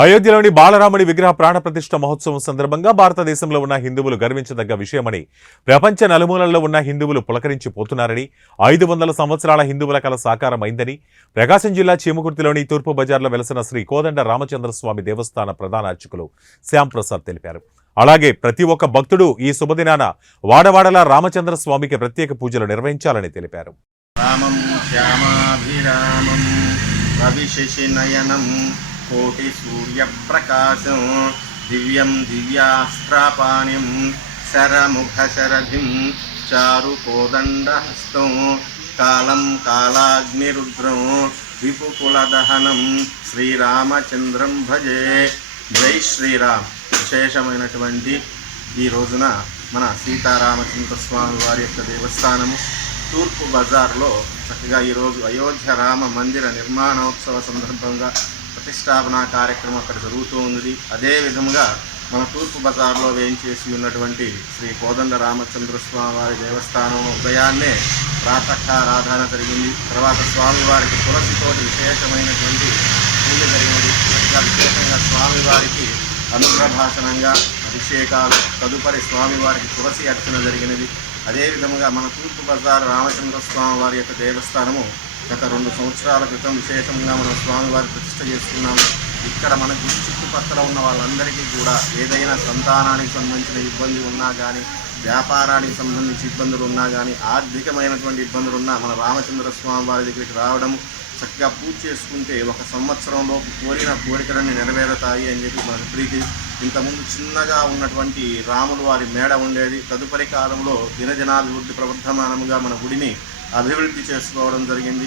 అయోధ్యలోని బాలరాముడి విగ్రహ ప్రాణ ప్రతిష్ఠ మహోత్సవం సందర్భంగా భారతదేశంలో ఉన్న హిందువులు గర్వించదగ్గ విషయమని, ప్రపంచ నలుమూలల్లో ఉన్న హిందువులు పులకరించిపోతున్నారని, 500 సంవత్సరాల హిందువుల కల సాకారమైందని ప్రకాశం జిల్లా చీమకుర్తిలోని తూర్పు బజార్లో వెలసిన శ్రీ కోదండ రామచంద్రస్వామి దేవస్థాన ప్రధాన అర్చకులు శ్యాంప్రసాద్ తెలిపారు. అలాగే ప్రతి ఒక్క భక్తుడు ఈ శుభదినాన వాడవాడలా రామచంద్రస్వామికి ప్రత్యేక పూజలు నిర్వహించాలని తెలిపారు. రామం శ్యామాభిరామం రవిశశినయనం కోటి సూర్యప్రకాశం దివ్యం దివ్యాస్త్రాపాణిం శరముఖశరధిం చారు కోదండహస్తం కాలం కాలాగ్నిరుద్రం విపుకులదహనం శ్రీరామచంద్రం భజే. జై శ్రీరామ్. విశేషమైనటువంటి ఈ రోజున మన సీతారామచంద్ర స్వామి వారి యొక్క దేవస్థానము తూర్పు బజార్లో చక్కగా ఈరోజు అయోధ్య రామ మందిర నిర్మాణోత్సవ సందర్భంగా ప్రతిష్టాపన కార్యక్రమం అక్కడ జరుగుతూ ఉంది. అదే విధముగా మన తూర్పు బజార్లో వేయించేసి ఉన్నటువంటి శ్రీ కోదండ రామచంద్ర స్వామి వారి దేవస్థానంలో ఉదయాన్నే ప్రాతఃకారాధన జరిగింది. తర్వాత స్వామివారికి తులసితోటి విశేషమైనటువంటి పూజ జరిగినది. విశేషంగా స్వామివారికి అనుగ్రహ భాషణంగా అభిషేకాలు, తదుపరి స్వామివారికి తులసి అర్చన జరిగినది. అదేవిధంగా మన తూర్పు బజార్ రామచంద్ర స్వామి వారి యొక్క దేవస్థానము గత 2 సంవత్సరాల క్రితం విశేషంగా మనం స్వామివారి ప్రతిష్ఠ చేసుకున్నాము. ఇక్కడ మన గుడి చుట్టుపక్కల ఉన్న వాళ్ళందరికీ కూడా ఏదైనా సంతానానికి సంబంధించిన ఇబ్బంది ఉన్నా కానీ, వ్యాపారానికి సంబంధించి ఇబ్బందులు ఉన్నా కానీ, ఆర్థికమైనటువంటి ఇబ్బందులు ఉన్నా మన రామచంద్ర స్వామి వారి దగ్గరికి రావడం, చక్కగా పూజ చేసుకుంటే 1 సంవత్సరంలోపు కోరిన కోరికలన్నీ నెరవేరుతాయి అని చెప్పి మన ప్రీతి. ఇంతకుముందు చిన్నగా ఉన్నటువంటి రాములు వారి మేడ ఉండేది. తదుపరి కాలంలో దినదినాభివృద్ధి ప్రవర్ధమానముగా మన గుడిని అభివృద్ధి చేసుకోవడం జరిగింది.